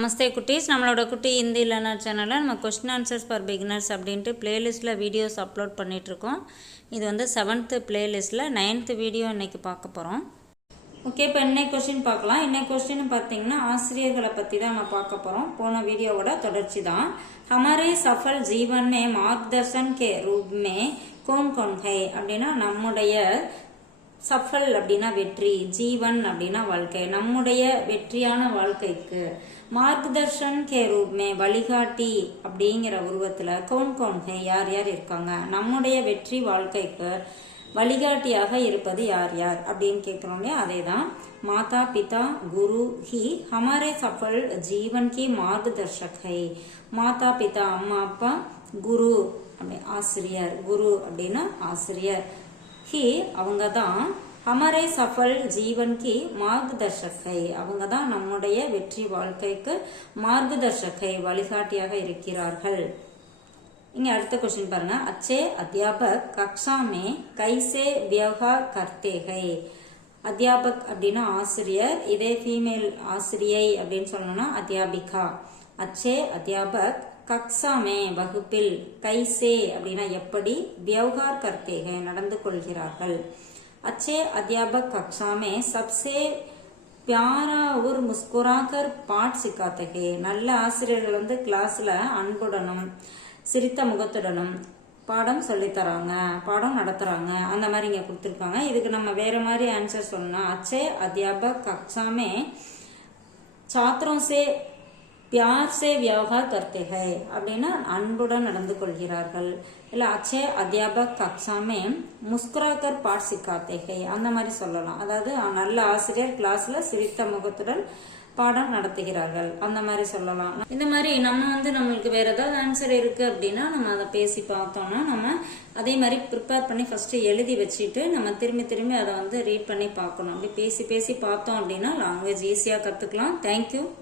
நமஸ்தே குட்டீஸ். நம்மளோட குட்டி இந்தி லேர்னர் சேனலில் நம்ம கொஸ்டின் ஆன்சர்ஸ் ஃபார் பிகினர்ஸ் அப்படின்ட்டு பிளேலிஸ்ட்டில் வீடியோஸ் அப்லோட் பண்ணிகிட்ருக்கோம் இது வந்து செவன்த்து பிளேலிஸ்ட்டில் நைன்த்து வீடியோ இன்றைக்கி பார்க்க போகிறோம் ஓகே இப்போ இன்னைக்கு கொஸ்டின் பார்க்கலாம்? இன்னைக்கு கொஸ்டின் பார்த்தீங்கன்னா ஆசிரியர்களை பற்றி தான் நம்ம பார்க்க போகிறோம் போன வீடியோவோட தொடர்ச்சி தான். ஹமாரே சஃபல் ஜீவன் மே மார்க்தர்ஷன் கே ரூப் மே கோன் கோன் ஹை அப்படின்னா நம்முடைய சஃபல் அப்படின்னா வெற்றி ஜீவன் அப்படின்னா வாழ்க்கை. நம்முடைய வெற்றியான வாழ்க்கைக்கு மார்க்தர்ஷன் கே ரூப்மே வழிகாட்டி அப்படிங்கிற உருவத்தில் கவுன் கவுன்ஹே யார் யார் இருக்காங்க? நம்முடைய வெற்றி வாழ்க்கைக்கு வழிகாட்டியாக இருப்பது யார் யார் அப்படின்னு கேட்குறோம் இல்லையா? அதே தான் மாதா பிதா குரு ஹி ஹமாரே சஃபல் ஜீவன் கி மார்கதர்ஷக் ஹை. மாதா பிதா அம்மா அப்பா குரு அப்படி ஆசிரியர் குரு அப்படின்னா ஆசிரியர். ஹி அவங்க தான் ஹமரே சஃபல் ஜீவன் கி மார்கதர்ஷகை அவங்க தான் நம்முடைய வெற்றி வாழ்க்கைக்கு மார்கதர்ஷகை வழிகாட்டியாக இருக்கிறார்கள். இங்க அடுத்த கொஸ்டின் பாருங்க. அச்சே அத்தியாபக் கக்ஷா மே கைசே வியவஹார் கர்த்தேகை. அத்தியாபக் அப்படின்னா ஆசிரியர் இதே ஃபீமேல் ஆசிரியை அப்படின்னு சொல்லணும்னா அத்தியாபிகா. அச்சே அத்தியாபக் கக்ஸாமே வகுப்பில் கைசே அப்படின்னா எப்படி? வியவகார் கர்த்தேக நடந்து கொள்கிறார்கள். அச்சே அத்தியாபக் கக்ஷாமே சப்சே பியாரா ஊர் முஸ்குராகர் பாட் சிக்காத்தகே. நல்ல ஆசிரியர்கள் வந்து கிளாஸில் அன்புடனும் சிரித்த முகத்துடனும் பாடம் சொல்லித்தராங்க பாடம் நடத்துகிறாங்க அந்த மாதிரி இங்கே கொடுத்துருக்காங்க. இதுக்கு நம்ம வேறு மாதிரி ஆன்சர் சொல்லணும் அச்சே அத்தியாபக் கக்ஷாமே சாத்திரம் சே प्यार से व्यवहार करते हैं அப்படின்னா அன்புடன் நடந்து கொள்கிறார்கள் இல்ல அச்சே அத்தியாபக் கக்ஷாமே முஸ்குராக்கர் பாட் சிக்காத்தே ஹை அந்த மாதிரி சொல்லலாம் அதாவது நல்ல ஆசிரியர் கிளாஸ்ல சிரித்த முகத்துடன் பாடம் நடத்துகிறார்கள் அந்த மாதிரி சொல்லலாம் இந்த மாதிரி நம்ம வந்து நம்மளுக்கு வேற ஏதாவது ஆன்சர் இருக்கு அப்படின்னா நம்ம அதை பேசி பார்த்தோம்னா நம்ம அதே மாதிரி ப்ரிப்பேர் பண்ணி ஃபர்ஸ்ட் எழுதி வச்சுட்டு நம்ம திரும்பி திரும்பி அதை வந்து ரீட் பண்ணி பார்க்கணும் அப்படி பேசி பேசி பார்த்தோம் அப்படின்னா லாங்குவேஜ் ஈஸியாக கற்றுக்கலாம் தேங்க்யூ